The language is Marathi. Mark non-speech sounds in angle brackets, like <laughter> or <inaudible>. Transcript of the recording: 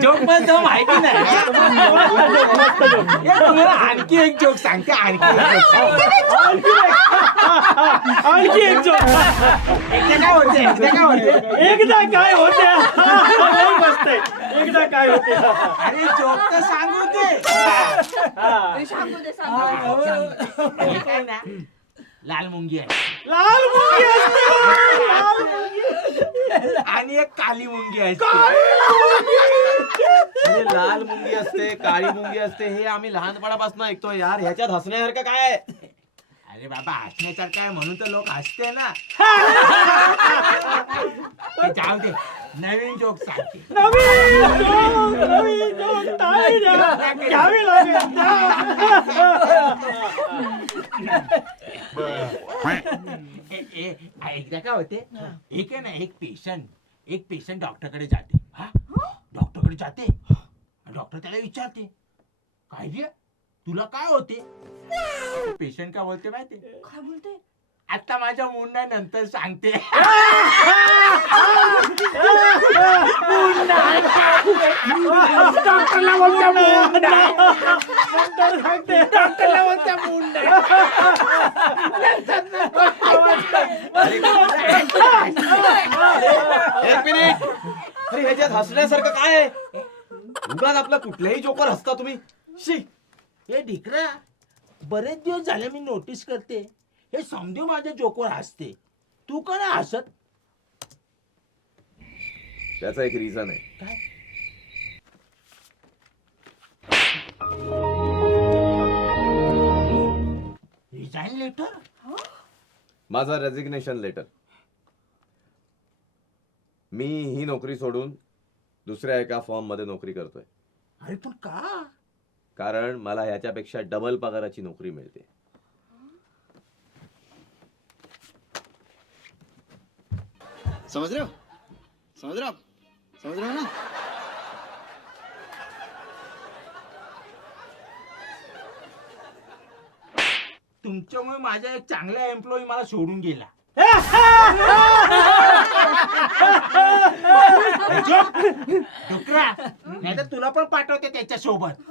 जोक पण तो माहिती नाही तुम्हाला आणखी एक जोक सांगते आणखी एक जोक. आणखी एक जोक एकदा काय होते एकदा काय होते एकदा काय होत्या मस्त आहे. एकदा काय होत्या अरे जोक तर सांगू दे सांगू दे सांगू लाल मुंगी आहे लाल मुंगी असते हो, लाल मुंगी. एक काली मुंगी आहे अरे लाल मुंगी असते काळी मुंगी असते हे आम्ही लहानपणापासून ऐकतो यार. ह्याच्यात हसण्यासारखं काय आहे? अरे बाबा हसण्यासारखं आहे म्हणून तर लोक हसते ना. <laughs> ते जाऊ दे नवीन जोक सांगते. <laughs> ए- ए- एकदा काय होते? एक आहे ना एक पेशंट एक पेशंट डॉक्टरकडे जाते. हा? डॉक्टरकडे जाते? डॉक्टर त्याला विचारते काय रे तुला काय होते? पेशंट काय बोलते माहिती? काय बोलते? आता माझ्या मुंडा नंतर सांगते. डॉक्टरला <laughs> मुंडा. नंतर सांगते. डॉक्टरला एक मिनिट अरे ह्याच्यात हसण्यासारखं काय आहे? उगाच आपल्या कुठल्याही जोकर हसता तुम्ही. शी! हे ढिकरा बरेच दिवस झाले मी नोटीस करते. हे समजू माझ्या जोकवर हसते. तू का नाही हसत? त्याचा एक रिझन आहे. काय? रिझाईन लेटर माझा रेजिग्नेशन लेटर मी ही नोकरी सोडून दुसऱ्या एका फॉर्ममध्ये नोकरी करतोय. अरे पण का? कारण मला ह्याच्यापेक्षा डबल पगाराची नोकरी मिळते. समझ रहे हो? समझ रहे हो आप? समझ रहे हो ना? तुमच्यामुळे माझा एक चांगला एम्प्लॉई मला सोडून गेला. <laughs> <laughs> <laughs> डुकरा. नाही तर तुला पण पाठवते त्याच्या सोबत